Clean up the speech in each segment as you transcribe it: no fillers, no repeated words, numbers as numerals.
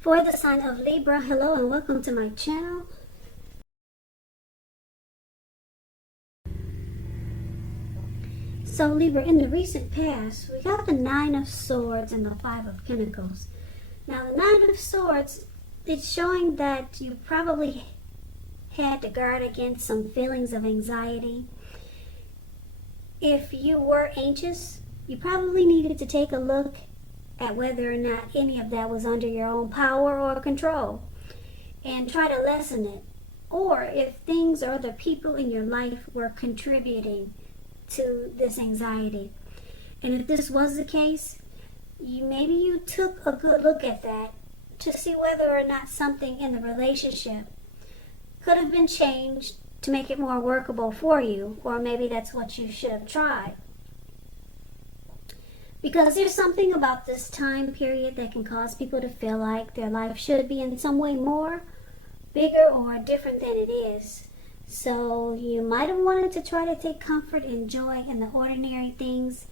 For the sign of Libra, hello and welcome to my channel. So Libra, in the recent past, we got the Nine of Swords and the Five of Pentacles. Now the Nine of Swords, it's showing that you probably had to guard against some feelings of anxiety. If you were anxious, you probably needed to take a look at whether or not any of that was under your own power or control and try to lessen it. Or if things or the people in your life were contributing to this anxiety. And if this was the case, maybe you took a good look at that to see whether or not something in the relationship could have been changed to make it more workable for you, or maybe that's what you should have tried. Because there's something about this time period that can cause people to feel like their life should be in some way more, bigger, or different than it is. So you might have wanted to try to take comfort and joy in the ordinary things,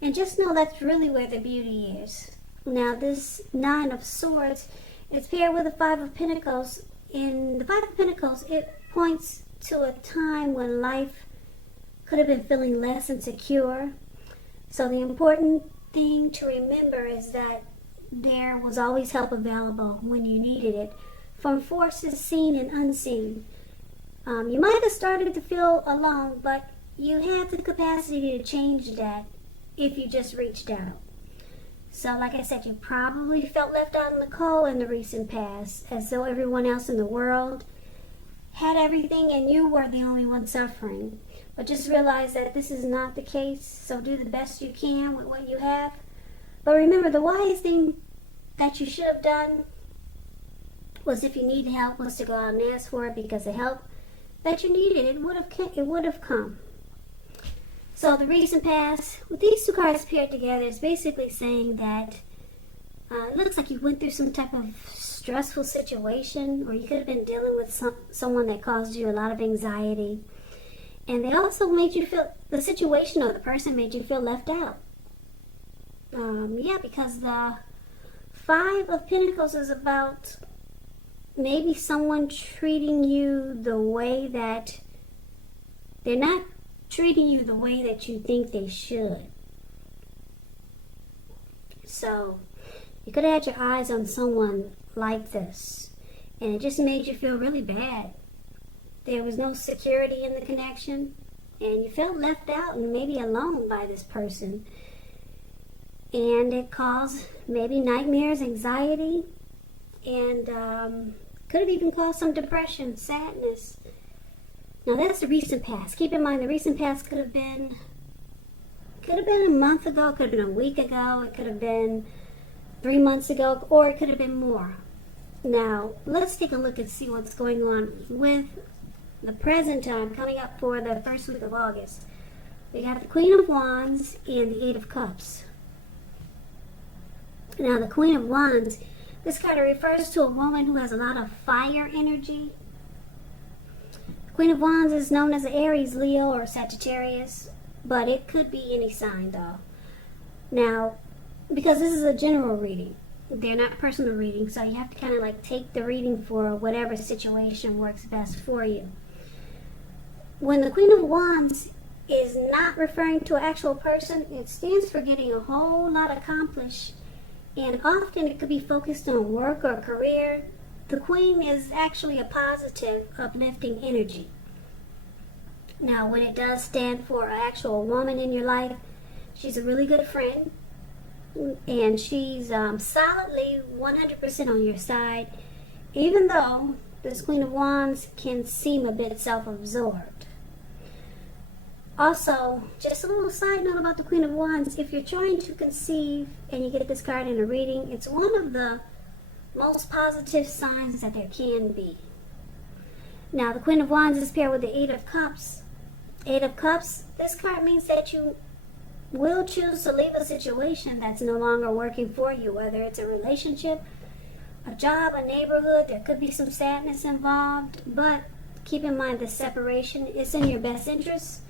and just know that's really where the beauty is. Now this Nine of Swords is paired with the Five of Pentacles. In the Five of Pentacles, it points to a time when life could have been feeling less insecure. So the important thing to remember is that there was always help available when you needed it, from forces seen and unseen. You might have started to feel alone, but you had the capacity to change that if you just reached out. So like I said, you probably felt left out in the cold in the recent past, as though everyone else in the world had everything and you were the only one suffering. But just realize that this is not the case, so do the best you can with what you have. But remember, the wise thing that you should have done was, if you need help, was to go out and ask for it, because the help that you needed, it would have come. So the recent past, with these two cards paired together, is basically saying that it looks like you went through some type of stressful situation, or you could have been dealing with someone that caused you a lot of anxiety. And they also made you feel, the situation or the person made you feel left out. Because the Five of Pentacles is about maybe someone treating you the way that they're not treating you the way that you think they should. So you could have had your eyes on someone like this, and it just made you feel really bad. There was no security in the connection, and you felt left out and maybe alone by this person. And it caused maybe nightmares, anxiety, and could have even caused some depression, sadness. Now that's the recent past. Keep in mind, the recent past could have been a month ago, could have been a week ago, it could have been 3 months ago, or it could have been more. Now let's take a look and see what's going on with the present time coming up for the first week of August. We got the Queen of Wands and the Eight of Cups. Now the Queen of Wands, this card refers to a woman who has a lot of fire energy. Queen of Wands is known as Aries, Leo, or Sagittarius, but it could be any sign though. Now, because this is a general reading, they're not personal readings, so you have to kind of like take the reading for whatever situation works best for you. When the Queen of Wands is not referring to an actual person, it stands for getting a whole lot accomplished, and often it could be focused on work or career. The Queen is actually a positive, uplifting energy. Now, when it does stand for an actual woman in your life, she's a really good friend, and she's solidly 100% on your side, even though this Queen of Wands can seem a bit self-absorbed. Also, just a little side note about the Queen of Wands: if you're trying to conceive and you get this card in a reading, it's one of the most positive signs that there can be. Now, the Queen of Wands is paired with the Eight of Cups. Eight of Cups, this card means that you will choose to leave a situation that's no longer working for you, whether it's a relationship, a job, a neighborhood. There could be some sadness involved, but keep in mind the separation is in your best interest.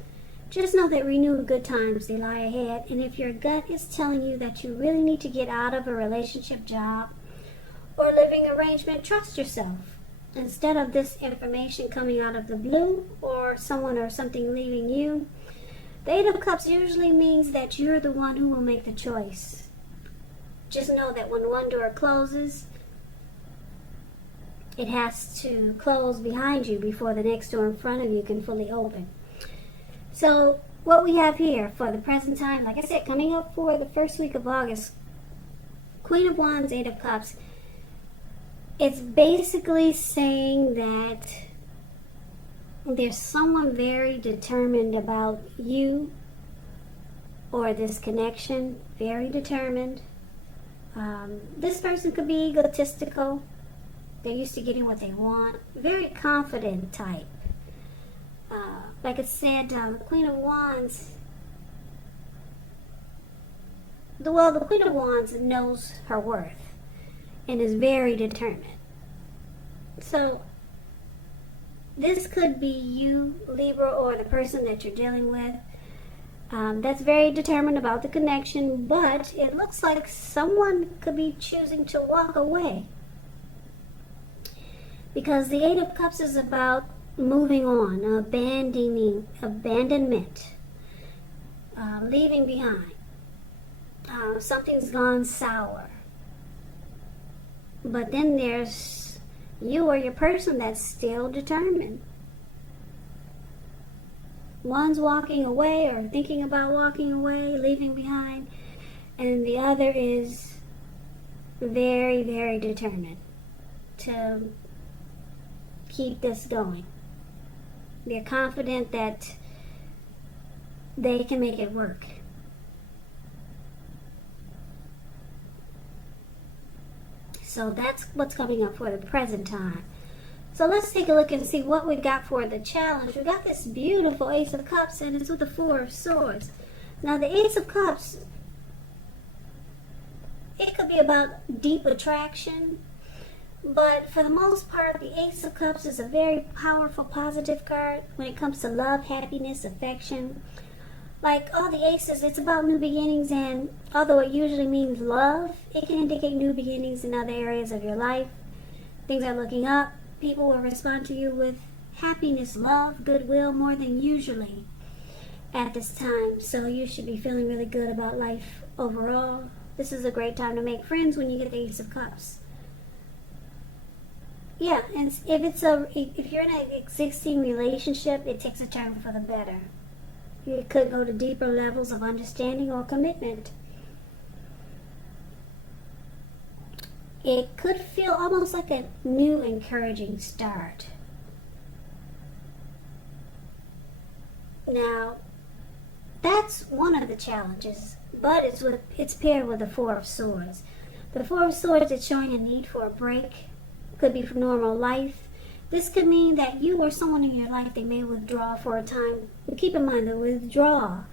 Just know that renewed good times, they lie ahead. And if your gut is telling you that you really need to get out of a relationship, job, or living arrangement, trust yourself. Instead of this information coming out of the blue or someone or something leaving you, the Eight of Cups usually means that you're the one who will make the choice. Just know that when one door closes, it has to close behind you before the next door in front of you can fully open. So what we have here for the present time, like I said, coming up for the first week of August, Queen of Wands, Eight of Cups, it's basically saying that there's someone very determined about you or this connection, very determined. This person could be egotistical. They're used to getting what they want. Very confident type. Like I said, the Queen of Wands, the Queen of Wands knows her worth and is very determined. So this could be you, Libra, or the person that you're dealing with. That's very determined about the connection, but it looks like someone could be choosing to walk away. Because the Eight of Cups is about moving on, abandonment, leaving behind. Something's gone sour. But then there's you or your person that's still determined. One's walking away or thinking about walking away, leaving behind, and the other is very, very determined to keep this going. They're confident that they can make it work. So that's what's coming up for the present time. So let's take a look and see what we got for the challenge. We got this beautiful Ace of Cups, and it's with the Four of Swords. Now the Ace of Cups, it could be about deep attraction, but for the most part, the Ace of Cups is a very powerful, positive card when it comes to love, happiness, affection. Like all the aces, it's about new beginnings, and although it usually means love, it can indicate new beginnings in other areas of your life. Things are looking up. People will respond to you with happiness, love, goodwill more than usually at this time. So you should be feeling really good about life overall. This is a great time to make friends when you get the Ace of Cups. Yeah, and if you're in an existing relationship, it takes a turn for the better. It could go to deeper levels of understanding or commitment. It could feel almost like a new encouraging start. Now, that's one of the challenges, but it's paired with the Four of Swords. The Four of Swords is showing a need for a break. Could be from normal life. This could mean that you or someone in your life, they may withdraw for a time. But keep in mind, the withdrawal,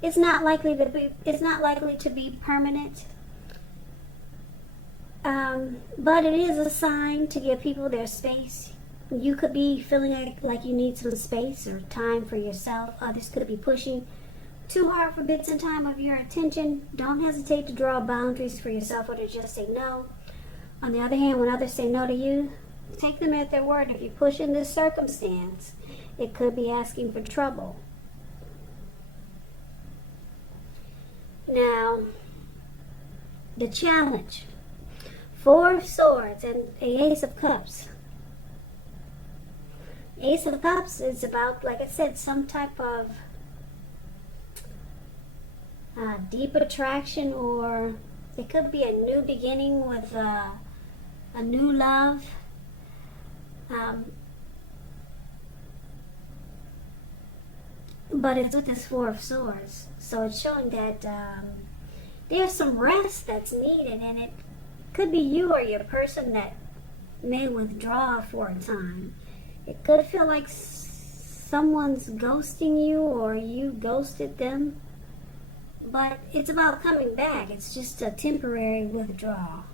it's not likely to be permanent. But it is a sign to give people their space. You could be feeling like you need some space or time for yourself. Others could be pushing too hard for bits and time of your attention. Don't hesitate to draw boundaries for yourself or to just say no. On the other hand, when others say no to you, take them at their word. If you push in this circumstance, it could be asking for trouble. Now, the challenge. Four of Swords and the Ace of Cups. Ace of Cups is about, like I said, some type of deep attraction, or it could be a new beginning with a new love. But it's with this Four of Swords. So it's showing that there's some rest that's needed, and it could be you or your person that may withdraw for a time. It could feel like someone's ghosting you or you ghosted them. But it's about coming back. It's just a temporary withdrawal.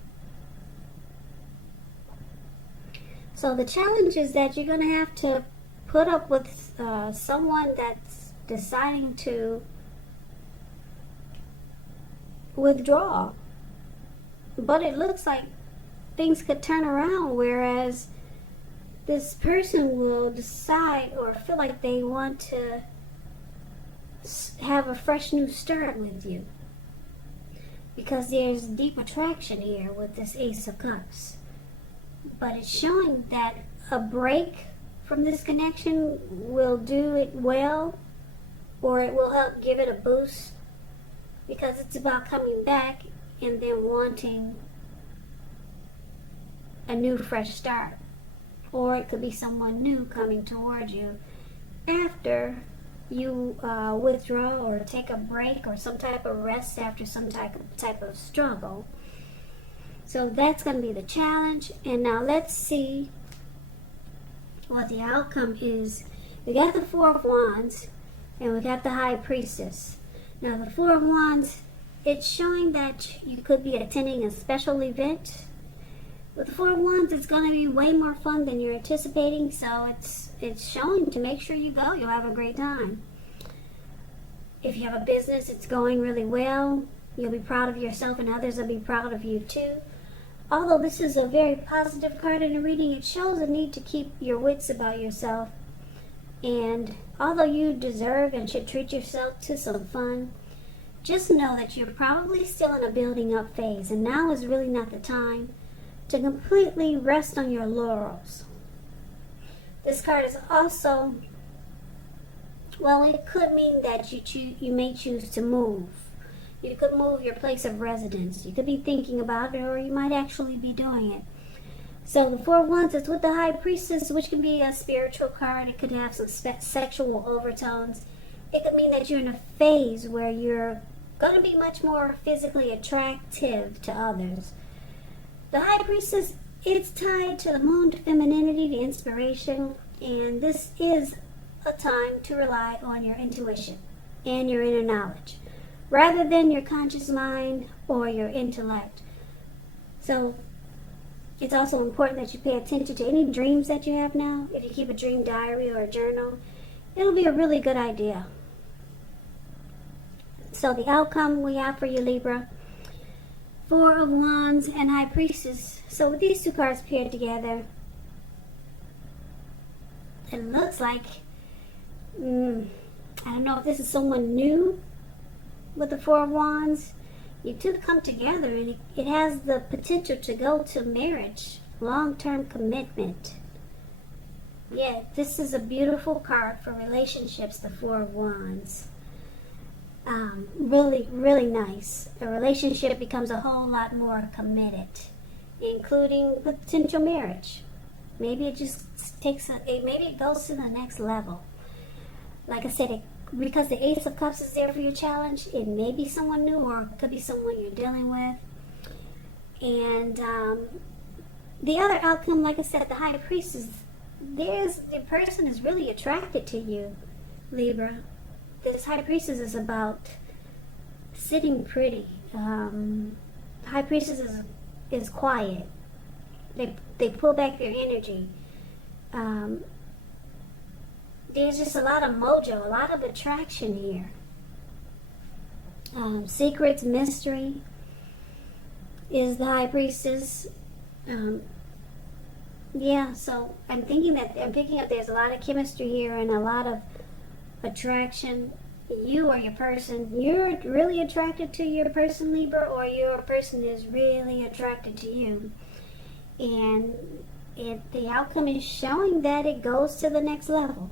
So the challenge is that you're going to have to put up with someone that's deciding to withdraw. But it looks like things could turn around, whereas this person will decide or feel like they want to have a fresh new start with you, because there's deep attraction here with this Ace of Cups. But it's showing that a break from this connection will do it well, or it will help give it a boost, because it's about coming back and then wanting a new fresh start. Or it could be someone new coming toward you after you withdraw or take a break or some type of rest after some type of struggle. So that's going to be the challenge. And now let's see what the outcome is. We got the Four of Wands and we got the High Priestess. Now the Four of Wands, it's showing that you could be attending a special event. With the Four of Wands, it's going to be way more fun than you're anticipating, so it's showing to make sure you go. You'll have a great time. If you have a business, it's going really well. You'll be proud of yourself and others will be proud of you too. Although this is a very positive card in the reading, it shows a need to keep your wits about yourself. And although you deserve and should treat yourself to some fun, just know that you're probably still in a building up phase, and now is really not the time to completely rest on your laurels. This card is also, well, it could mean that you may choose to move. You could move your place of residence. You could be thinking about it, or you might actually be doing it. So the Four of Wands is with the High Priestess, which can be a spiritual card. It could have some sexual overtones. It could mean that you're in a phase where you're going to be much more physically attractive to others. The High Priestess, it's tied to the moon, to femininity, to inspiration, and this is a time to rely on your intuition and your inner knowledge, rather than your conscious mind or your intellect. So it's also important that you pay attention to any dreams that you have now. If you keep a dream diary or a journal, it'll be a really good idea. So the outcome we have for you, Libra, Four of Wands and High Priestess. So with these two cards paired together, it looks like, I don't know if this is someone new with the Four of Wands. You two come together and it has the potential to go to marriage, long-term commitment. Yeah, this is a beautiful card for relationships, the Four of Wands. Really, really nice. A relationship becomes a whole lot more committed, including potential marriage. Maybe it just maybe it goes to the next level. Like I said, because the Ace of Cups is there for your challenge, it may be someone new or it could be someone you're dealing with. And the other outcome, like I said, the High Priestess, the person is really attracted to you, Libra. This High Priestess is about sitting pretty. High Priestess is quiet. They pull back their energy. There's just a lot of mojo, a lot of attraction here. Secrets, mystery is the High Priestess. Yeah, so I'm picking up there's a lot of chemistry here and a lot of attraction. You or your person, you're really attracted to your person, Libra, or your person is really attracted to you. And the outcome is showing that it goes to the next level.